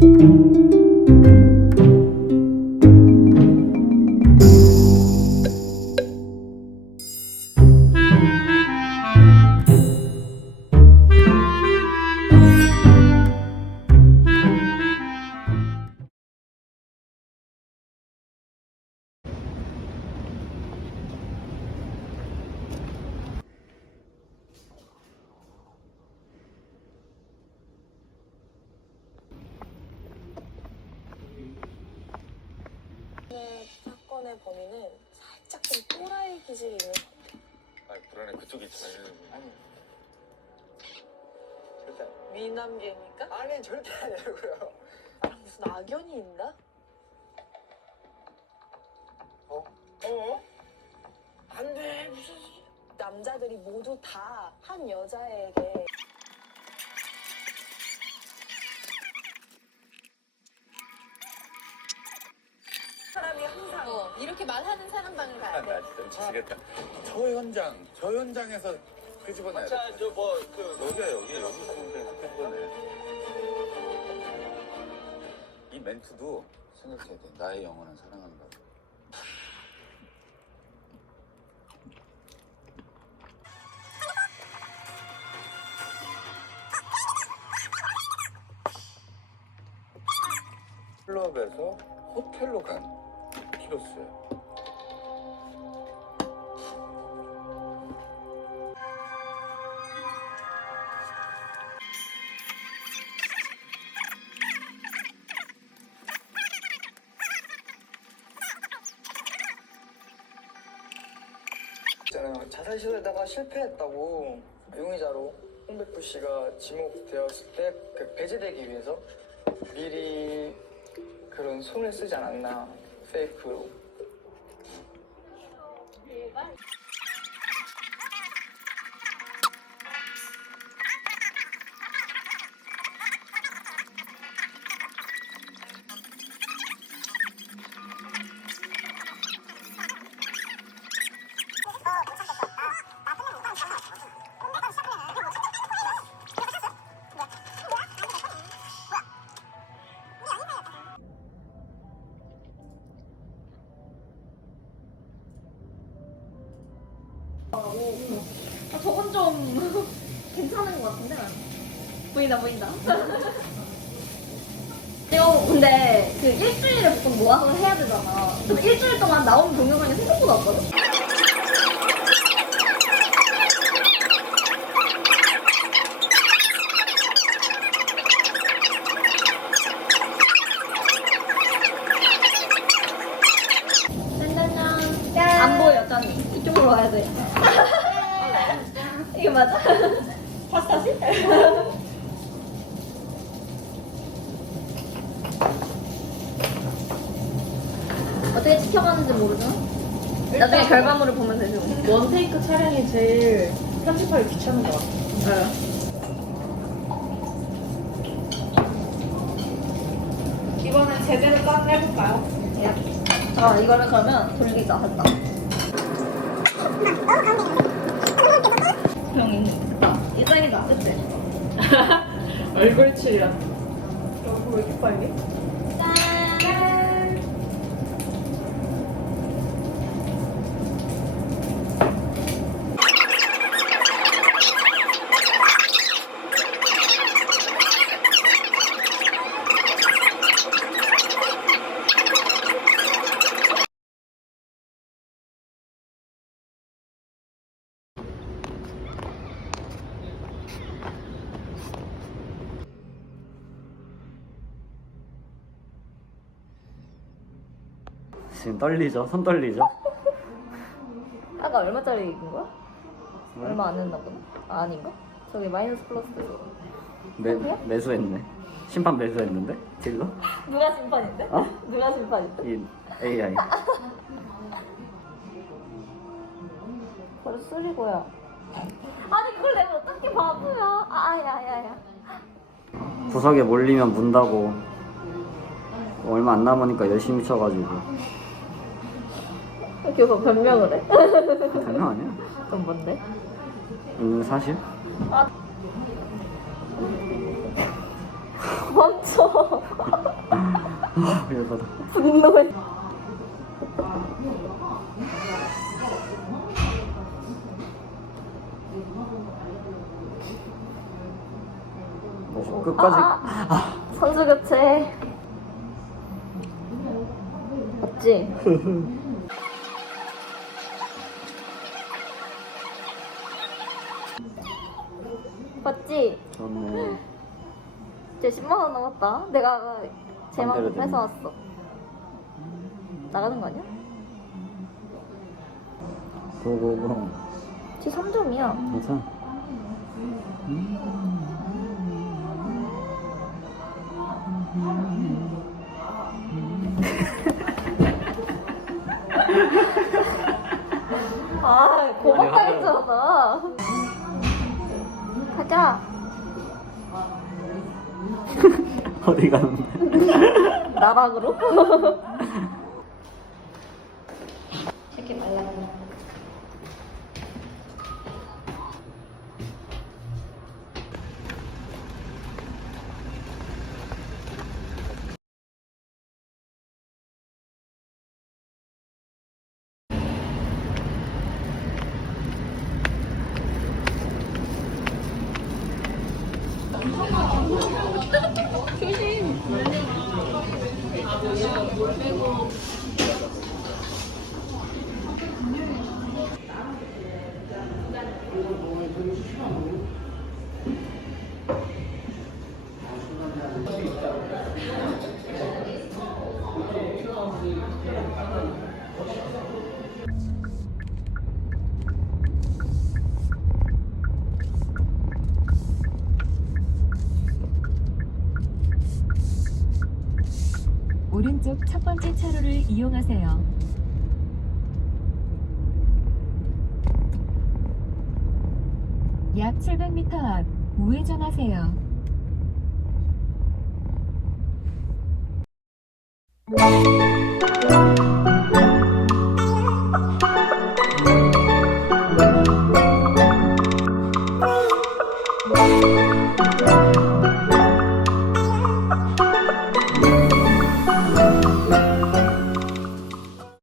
그 사건의 범인은 살짝 좀 또라이 기질이 있는 것 같아. 아니 불안해 그쪽이 제일 아니 절대 아니- 미남계니까? 아니 절대 아니라고요 나랑 무슨 악연이 있나? 어? 어? 안돼 무슨 남자들이 모두 다 한 여자에게 미치겠다. 저 현장 저 현장에서 끄집어내야 돼. 자 저 뭐 그 여기야 여기 여기 그냥 끄집어내. 이 멘트도 생각해야 돼. 나의 영혼은 사랑한다. 클럽에서 호텔로 간 키로수 시도에다가 실패했다고 용의자로 홍백부 씨가 지목되었을 때 그 배제되기 위해서 미리 그런 손을 쓰지 않았나 페이크로 아, 저건 좀 괜찮은 것 같은데? 보인다, 보인다. 이거 근데 그 일주일에 보통 모아서 해야 되잖아. 일주일 동안 나오는 동영상이 생각보다 없거든? 짠짠짠. 안 보여, 짠. 이쪽으로 와야 돼. 이게 맞아? 파스타지? 어떻게 지켜봤는지 모르잖아? 나중에 결과물을 보면 되죠. 원테이크 촬영이 제일 편집하기 귀찮은 것 같아. 이번엔 제대로 짠 해볼까요? 자, 이거를 그러면 돌리자, 한다. 병 있다. 이 짱이다, 그치? 얼굴 칠이랑. 얼굴 왜 이렇게 빨개? 지금 떨리죠? 손 떨리죠? 아까 얼마짜리 이긴 거야? 얼마 안 했나 보네? 아, 아닌가? 저기 마이너스 플러스 매, 매수했네. 심판 매수했는데? 딜러? 누가 심판인데? 어? 누가 심판인데? 이 AI. 벌써 쓰리고요. 아니 그걸 내가 어떻게 바보야? 아야야야. 구석에 몰리면 문다고. 얼마 안 남으니까 열심히 쳐가지고. 교수 변명을 해? 장난 아니야? 그럼 뭔데? 있는 사실? 멈춰. 아, 열받아. 분노해. 뭐, 끝까지. 아, 선수 교체. 맞지? 맞지? 좋네. 이제 10만 원 남았다. 내가 제 반대로 만큼 되네. 뺏어왔어. 나가는 거 아니야? 고고고. 지 3점이야. 괜찮아. 아, 가자. 어디 가는데? 나락으로? 이렇게 말라. 아, 빼고 오른쪽 첫 번째 차로를 이용하세요. 약 700m 앞 우회전하세요.